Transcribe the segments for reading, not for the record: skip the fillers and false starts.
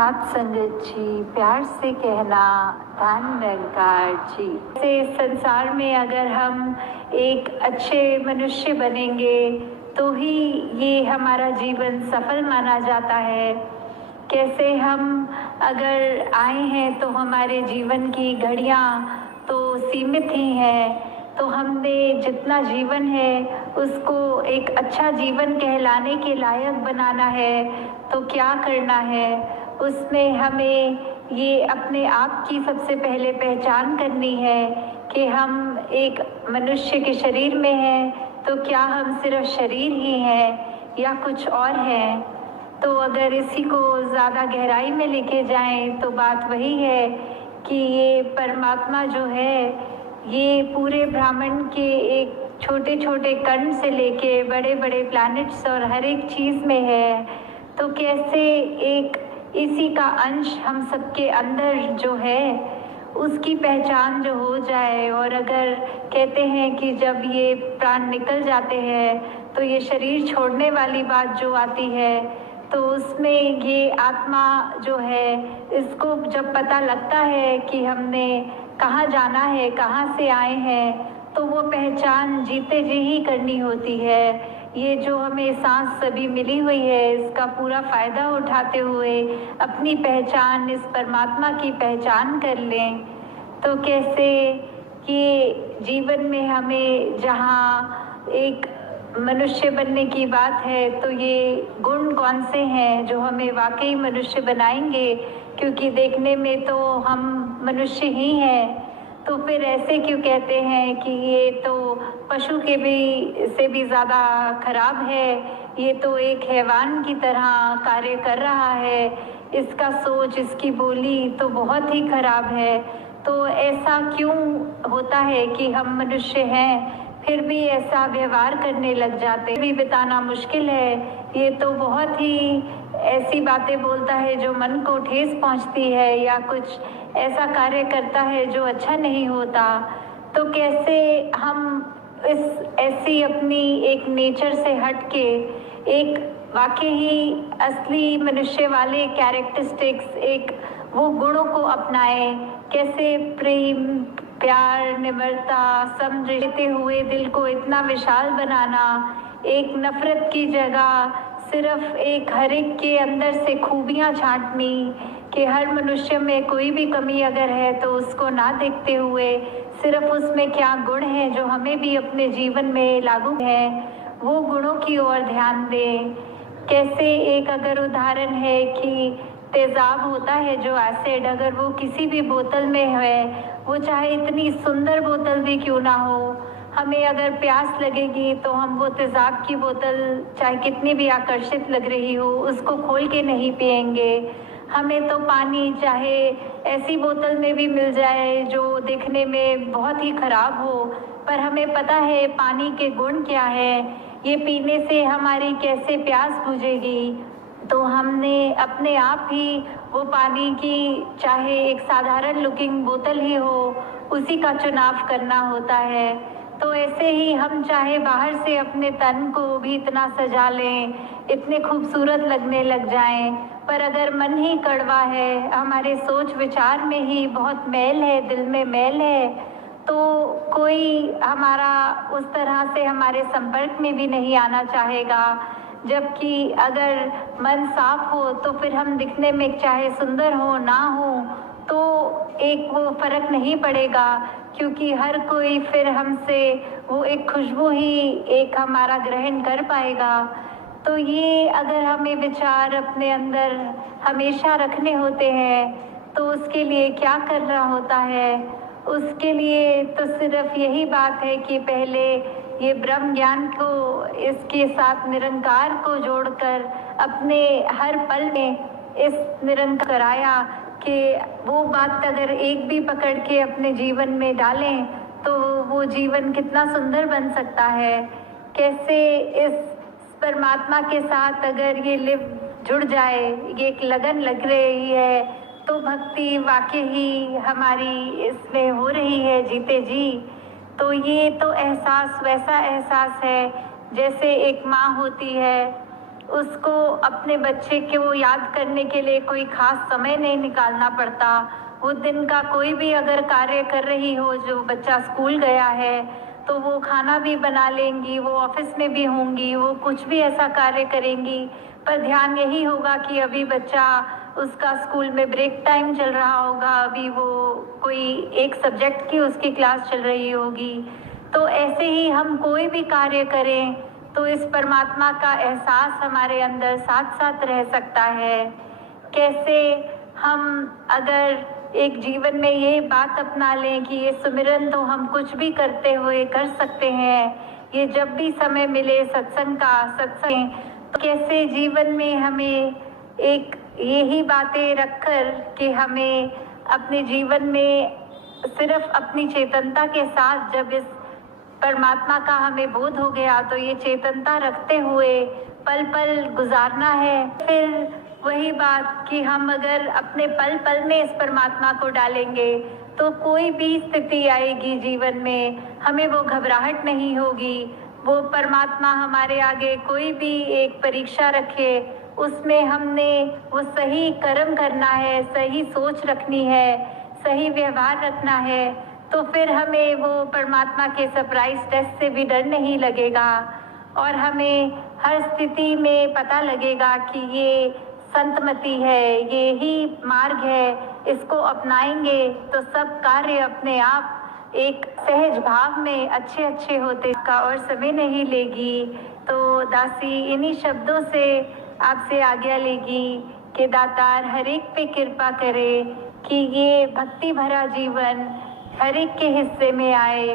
साथ संगत जी, प्यार से कहना धन निरंकार जी। से संसार में अगर हम एक अच्छे मनुष्य बनेंगे तो ही ये हमारा जीवन सफल माना जाता है। कैसे हम अगर आए हैं तो हमारे जीवन की घड़ियां तो सीमित ही हैं, तो हमने जितना जीवन है उसको एक अच्छा जीवन कहलाने के लायक बनाना है तो क्या करना है। उसमें हमें ये अपने आप की सबसे पहले पहचान करनी है कि हम एक मनुष्य के शरीर में हैं, तो क्या हम सिर्फ शरीर ही हैं या कुछ और हैं। तो अगर इसी को ज़्यादा गहराई में लेके जाएं तो बात वही है कि ये परमात्मा जो है ये पूरे ब्रह्मांड के एक छोटे छोटे कण से लेके बड़े बड़े प्लैनेट्स और हर एक चीज़ में है। तो कैसे एक इसी का अंश हम सबके अंदर जो है उसकी पहचान जो हो जाए, और अगर कहते हैं कि जब ये प्राण निकल जाते हैं तो ये शरीर छोड़ने वाली बात जो आती है, तो उसमें ये आत्मा जो है इसको जब पता लगता है कि हमने कहाँ जाना है, कहाँ से आए हैं, तो वो पहचान जीते जी ही करनी होती है। ये जो हमें सांस सभी मिली हुई है इसका पूरा फ़ायदा उठाते हुए अपनी पहचान इस परमात्मा की पहचान कर लें। तो कैसे कि जीवन में हमें जहाँ एक मनुष्य बनने की बात है तो ये गुण कौन से हैं जो हमें वाकई मनुष्य बनाएंगे, क्योंकि देखने में तो हम मनुष्य ही हैं। तो फिर ऐसे क्यों कहते हैं कि ये तो पशु के भी से भी ज़्यादा खराब है, ये तो एक हैवान की तरह कार्य कर रहा है, इसका सोच इसकी बोली तो बहुत ही खराब है। तो ऐसा क्यों होता है कि हम मनुष्य हैं फिर भी ऐसा व्यवहार करने लग जाते, भी बताना मुश्किल है। ये तो बहुत ही ऐसी बातें बोलता है जो मन को ठेस पहुंचती है या कुछ ऐसा कार्य करता है जो अच्छा नहीं होता। तो कैसे हम इस ऐसी अपनी एक नेचर से हट के एक वाकई ही असली मनुष्य वाले कैरेक्टरिस्टिक्स एक वो गुणों को अपनाएं। कैसे प्रेम, प्यार, निम्रता, समझते हुए दिल को इतना विशाल बनाना, एक नफरत की जगह सिर्फ एक हर एक के अंदर से खूबियाँ छांटनी कि हर मनुष्य में कोई भी कमी अगर है तो उसको ना देखते हुए सिर्फ उसमें क्या गुण हैं जो हमें भी अपने जीवन में लागू हैं, वो गुणों की ओर ध्यान दें। कैसे एक अगर उदाहरण है कि तेज़ाब होता है जो एसिड, अगर वो किसी भी बोतल में है, वो चाहे इतनी सुंदर बोतल भी क्यों ना हो, हमें अगर प्यास लगेगी तो हम वो तेज़ाब की बोतल चाहे कितनी भी आकर्षित लग रही हो उसको खोल के नहीं पिएंगे। हमें तो पानी चाहे ऐसी बोतल में भी मिल जाए जो दिखने में बहुत ही खराब हो, पर हमें पता है पानी के गुण क्या है, ये पीने से हमारी कैसे प्यास बुझेगी। तो हमने अपने आप ही वो पानी की चाहे एक साधारण लुकिंग बोतल ही हो उसी का चुनाव करना होता है। तो ऐसे ही हम चाहे बाहर से अपने तन को भी इतना सजा लें, इतने खूबसूरत लगने लग जाएं, पर अगर मन ही कड़वा है, हमारे सोच विचार में ही बहुत मैल है, दिल में मैल है, तो कोई हमारा उस तरह से हमारे संपर्क में भी नहीं आना चाहेगा। जबकि अगर मन साफ हो तो फिर हम दिखने में चाहे सुंदर हो ना हो तो एक वो फर्क नहीं पड़ेगा, क्योंकि हर कोई फिर हमसे वो एक खुशबू ही एक हमारा ग्रहण कर पाएगा। तो ये अगर हमें विचार अपने अंदर हमेशा रखने होते हैं तो उसके लिए क्या करना होता है। उसके लिए तो सिर्फ यही बात है कि पहले ये ब्रह्म ज्ञान को इसके साथ निरंकार को जोड़कर अपने हर पल में इस निरंकार कराया कि वो बात अगर एक भी पकड़ के अपने जीवन में डालें तो वो जीवन कितना सुंदर बन सकता है। कैसे इस परमात्मा के साथ अगर ये लिव जुड़ जाए, ये एक लगन लग रही है, तो भक्ति वाकई ही हमारी इसमें हो रही है जीते जी। तो ये तो एहसास वैसा एहसास है जैसे एक माँ होती है, उसको अपने बच्चे को याद करने के लिए कोई खास समय नहीं निकालना पड़ता। वो दिन का कोई भी अगर कार्य कर रही हो, जो बच्चा स्कूल गया है तो वो खाना भी बना लेंगी, वो ऑफिस में भी होंगी, वो कुछ भी ऐसा कार्य करेंगी, पर ध्यान यही होगा कि अभी बच्चा, उसका स्कूल में ब्रेक टाइम चल रहा होगा, अभी वो कोई एक सब्जेक्ट की उसकी क्लास चल रही होगी। तो ऐसे ही हम कोई भी कार्य करें तो इस परमात्मा का एहसास हमारे अंदर साथ साथ रह सकता है। कैसे हम अगर एक जीवन में ये बात अपना लें कि ये सुमिरन तो हम कुछ भी करते हुए कर सकते हैं, ये जब भी समय मिले सत्संग तो कैसे जीवन में हमें एक यही बातें रखकर कि हमें अपने जीवन में सिर्फ अपनी चेतनता के साथ, जब इस परमात्मा का हमें बोध हो गया तो ये चेतनता रखते हुए पल पल गुजारना है। फिर वही बात कि हम अगर अपने पल पल में इस परमात्मा को डालेंगे तो कोई भी स्थिति आएगी जीवन में, हमें वो घबराहट नहीं होगी। वो परमात्मा हमारे आगे कोई भी एक परीक्षा रखे, उसमें हमने वो सही कर्म करना है, सही सोच रखनी है, सही व्यवहार रखना है, तो फिर हमें वो परमात्मा के सरप्राइज टेस्ट से भी डर नहीं लगेगा और हमें हर स्थिति में पता लगेगा कि ये संतमति है, ये ही मार्ग है, इसको अपनाएंगे तो सब कार्य अपने आप एक सहज भाव में अच्छे अच्छे होते का और समय नहीं लेगी। तो दासी इन्हीं शब्दों से आपसे आज्ञा लेगी कि दातार हर एक पे कृपा करे कि ये भक्ति भरा जीवन हर एक के हिस्से में आए,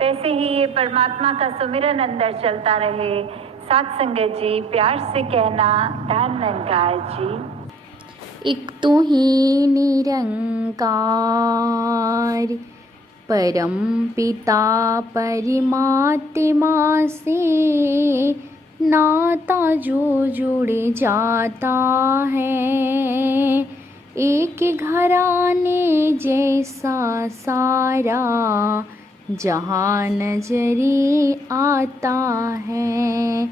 वैसे ही ये परमात्मा का सुमिरन अंदर चलता रहे। साथ संगत जी, प्यार से कहना, धन निरंकार जी। एक तू ही निरंकार, परम पिता परमात्मा से नाता जो जुड़ जाता है, एक घराने जैसा सारा जहाँ नजरे आता है।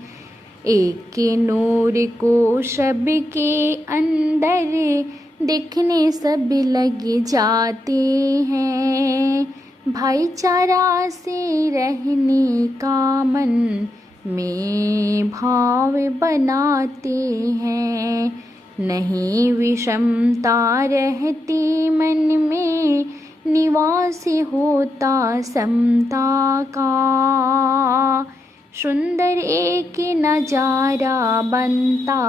एक के नूर को सबके अंदर दिखने सब लग जाते हैं, भाईचारा से रहने का मन में भाव बनाते हैं। नहीं विषमता रहती मन में, निवास होता समता का। सुंदर एक नजारा बनता,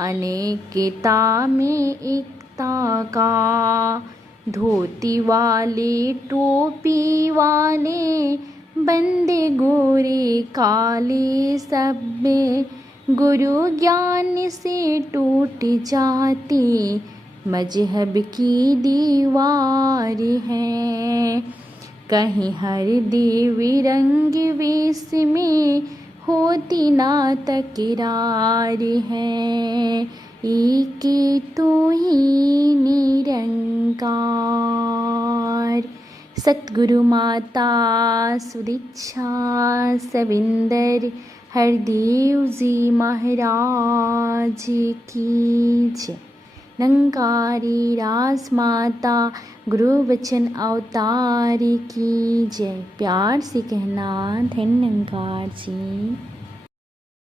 अनेकता में एकता का। धोती वाले टोपी वाले, बंदे गोरे काले सब में, गुरु ज्ञान से टूट जाती मजहब की दीवार है। कहीं हर देवी रंग वेश में होती ना तकरार है, एक तो ही निरंकार। सतगुरु माता सुदीक्षा सविंदर हरदेव जी महाराज की जय। निरंकारी राजमाता गुरु वचन अवतार की जय। प्यार से कहना, धन्य निरंकार जी।